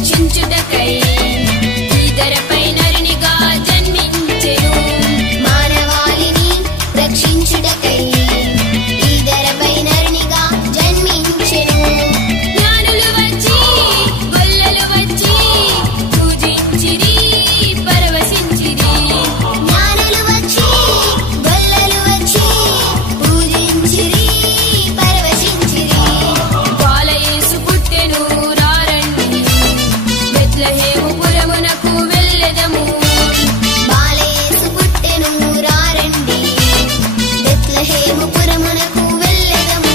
రక్షించుటకై ఈ ధరపై నరునిగా జన్మించెను. మానవాళిని రక్షించుటకై ఈ ధరపై నరునిగా జన్మించెను. జ్ఞానులు వచ్చి గొల్లలు వచ్చి పూజించిరి పరవశించిరి. జ్ఞానులు వచ్చి గొల్లలు వచ్చి పూజించిరి పరవశించిరి. బాలయేసు పుట్టెను రారండి బెత్లెహేము పురమునకు వెళ్ళెదము. బాలయేసు పుట్టెను రారండి బెత్లెహేము పురమునకు వెళ్ళెదము.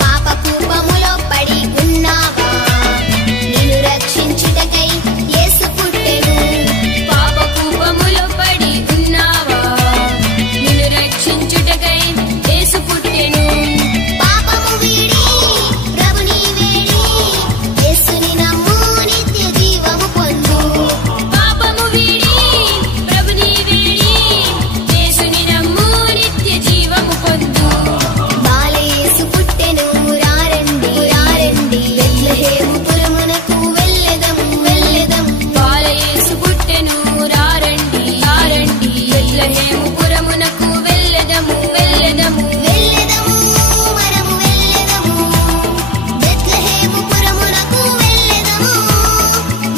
పాపకూపములో పడి ఉన్నావా నిన్ను రక్షించుటకై యేసు పుట్టెను. పాపకూపములో పడి ఉన్నావా నిన్ను రక్షించుటకై యేసు పుట్టెను. పాపము వీడి ప్రభుని వేడి యేసుని నమ్ము నిత్య జీవము పొందు. పాపము వీడి ప్రభుని వేడి యేసుని నమ్ము నిత్య జీవము పొందు. బాలయేసు పుట్టెను రారండి రారండి బెత్లెహేము పురమునకు వెళ్ళెదము వెళ్ళెదము. బాలయేసు పుట్టెను రారండి రారండి బెత్లెహేము పురమునకు వెళ్ళెదము వెళ్ళెదము. వెళ్ళెదము మనము వెళ్ళెదము బెత్లెహేము పురమునకు వెళ్ళెదము.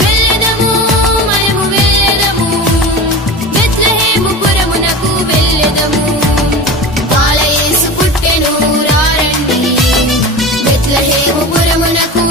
వెళ్ళెదము మనము వెళ్ళెదము బెత్లెహేము పురమునకు వెళ్ళెదము. బాలయేసు పుట్టెను రారండి బెత్లెహేము పురమునకు